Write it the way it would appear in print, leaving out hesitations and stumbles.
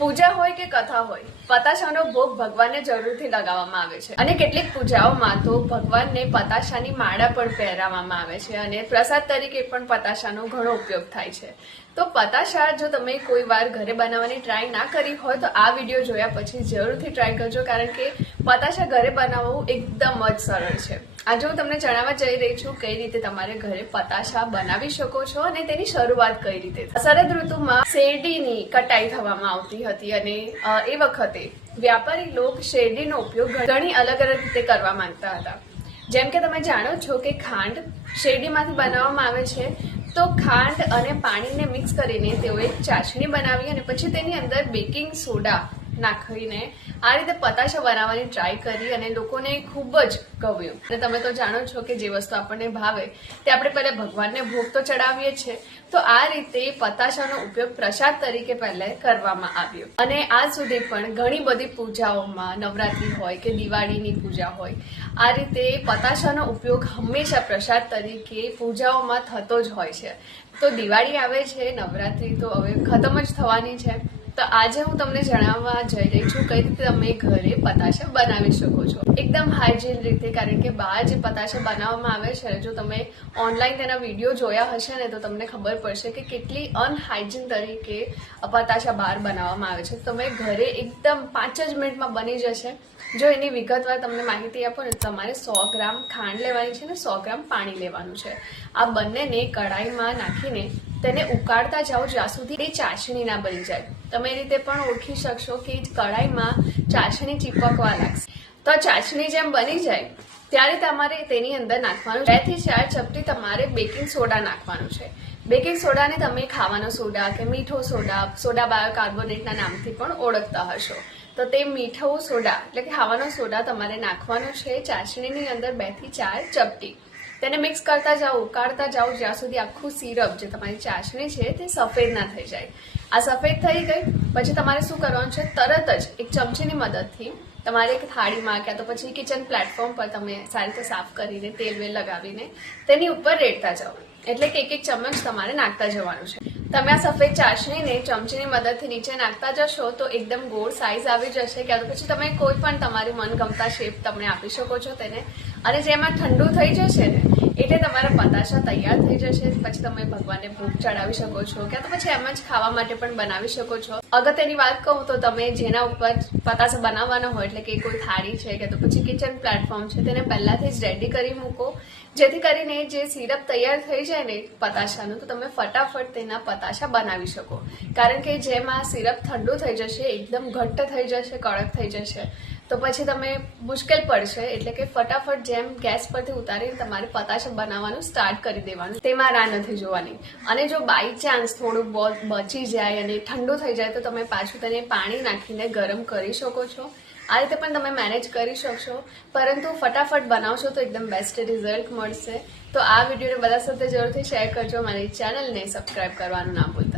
પૂજા હોય કે કથા હોય, પતાશાનો ભોગ ભગવાનને જરૂરથી લગાવવામાં આવે છે અને કેટલીક પૂજાઓમાં તો ભગવાનને પતાશાની માળા પણ પહેરાવવામાં આવે છે અને પ્રસાદ તરીકે પણ પતાશાનો ઘણો ઉપયોગ થાય છે. તો પતાશા જો તમે કોઈ વાર ઘરે બનાવવાની ટ્રાય ના કરી હોય તો આ વિડીયો જોયા પછી જરૂરથી ટ્રાય કરજો, કારણ કે પતાશા ઘરે બનાવવું એકદમ જ સરળ છે. આજે હું તમને જણાવવા જઈ રહી છું કઈ રીતે તમારે ઘરે પતાશા બનાવી શકો છો અને તેની શરૂઆત કઈ રીતે. શરદ ઋતુમાં શેરડીની કટાઈ થવામાં આવતી હતી અને એ વખતે વ્યાપારી લોક શેરડીનો ઉપયોગ ઘણી અલગ અલગ રીતે કરવા માંગતા હતા. જેમ કે તમે જાણો છો કે ખાંડ શેરડીમાંથી બનાવવામાં આવે છે, તો ખાંડ અને પાણીને મિક્સ કરીને તેઓ એક ચાસણી બનાવી અને પછી તેની અંદર બેકિંગ સોડા નાખીને આ રીતે પતાશા બનાવવાની ટ્રાય કરી અને લોકોને ખૂબ જ ગમ્યું. અને તમે તો જાણો છો કે જે વસ્તુ આપણને ભાવે તે આપણે પહેલા ભગવાનને ભોગ તો ચડાવીએ છીએ, તો આ રીતે પતાશાનો ઉપયોગ પ્રસાદ તરીકે પહેલા કરવામાં આવ્યો. અને આજ સુધી પણ ઘણી બધી પૂજાઓમાં, નવરાત્રી હોય કે દિવાળીની પૂજા હોય, આ રીતે પતાશાનો ઉપયોગ હંમેશા પ્રસાદ તરીકે પૂજાઓમાં થતો જ હોય છે. તો દિવાળી આવે છે, નવરાત્રી તો હવે ખતમ જ થવાની છે, તો આજે હું તમને જણાવવા જઈ રહી છું કઈ રીતે તમે ઘરે પતાશા બનાવી શકો છો એકદમ હાઇજીન રીતે. કારણ કે બહાર જે પતાશા બનાવવામાં આવે છે, જો તમે ઓનલાઈન તેના વિડીયો જોયા હશે ને તો તમને ખબર પડશે કે કેટલી અનહાઇજીન તરીકે પતાશા બહાર બનાવવામાં આવે છે. તમે ઘરે એકદમ 5 જ મિનિટમાં બની જશે. જો એની વિગતવાર તમને માહિતી આપો ને, તમારે 100 ગ્રામ ખાંડ લેવાની છે ને 100 ગ્રામ પાણી લેવાનું છે. આ બંનેને કઢાઈમાં નાખીને તેને ઉકાળતા જાઓ જ્યાં સુધી એ ચાસણી ના બની જાય. તમે એ રીતે પણ ઓળખી શકશો કે કઢાઈમાં ચાસણી ચીપકવા લાગશે. તો ચાસણી જેમ બની જાય ત્યારે તમારે તેની અંદર નાખવાનું 2 થી 4 ચપટી તમારે બેકિંગ સોડા નાખવાનું છે. બેકિંગ સોડાને તમે ખાવાનો સોડા કે મીઠો સોડા, સોડા બાયોકાર્બોનેટના નામથી પણ ઓળખતા હશો. તો તે મીઠો સોડા એટલે કે ખાવાનો સોડા તમારે નાખવાનો છે ચાસણીની અંદર 2 થી 4 ચપટી. તેને મિક્સ કરતા જાઓ, ઉકાળતા જાઓ જ્યાં સુધી આખું સિરપ જે તમારી ચાસણી છે તે સફેદ ના થઈ જાય. આ સફેદ થઈ ગઈ પછી તમારે શું કરવાનું છે, તરત જ એક ચમચીની મદદથી તમારે એક થાળીમાં ક્યાં તો પછી કિચન પ્લેટફોર્મ પર તમે સારી રીતે સાફ કરીને તેલ વેલ લગાવીને તેની ઉપર રેડતા જાઓ. એટલે કે એક ચમચ તમારે નાખતા જવાનું છે. તમે આ સફેદ ચાસણીને ચમચીની મદદથી નીચે નાખતા જશો તો એકદમ ગોળ સાઈઝ આવી જશે. ક્યાં તો પછી તમે કોઈ પણ તમારી મનગમતા શેપ તમે આપી શકો છો તેને. અને જેમાં ઠંડુ થઈ જશે ને એટલે તમારા પતાશા તૈયાર થઈ જશે. પછી તમે ભગવાનને ભોગ ચડાવી શકો છો, ક્યાં તો પછી એમ જ ખાવા માટે પણ બનાવી શકો છો. અગત્યની વાત કહું તો તમે જેના ઉપર પતાશા બનાવવાનો હોય એટલે કે કોઈ થાળી છે કે તો પછી કિચન પ્લેટફોર્મ છે તેને પહેલાથી જ રેડી કરી મૂકો, જેથી કરીને જે સિરપ તૈયાર થઈ જાય ને પતાશાનું તો તમે ફટાફટ તેના પતાશા બનાવી શકો. કારણ કે જેમાં સિરપ ઠંડુ થઈ જશે, એકદમ ઘટ્ટ થઈ જશે, કડક થઈ જશે, તો પછી તમે મુશ્કેલ પડશે. એટલે કે ફટાફટ જેમ ગેસ પરથી ઉતારીને તમારે પતાશા બનાવવાનું સ્ટાર્ટ કરી દેવાનું, તેમાં રાહ નથી જોવાની. અને જો બાય ચાન્સ થોડું બચી જાય અને ઠંડુ થઈ જાય તો તમે પાછું તેને પાણી નાખીને ગરમ કરી શકો છો. આ રીતે પણ તમે મેનેજ કરી શકશો, પરંતુ ફટાફટ બનાવશો તો એકદમ બેસ્ટ રિઝલ્ટ મળશે. તો આ વિડીયોને બધા સાથે જરૂરથી શેર કરજો. મારી ચેનલને સબસ્ક્રાઇબ કરવાનું ના ભૂલતા.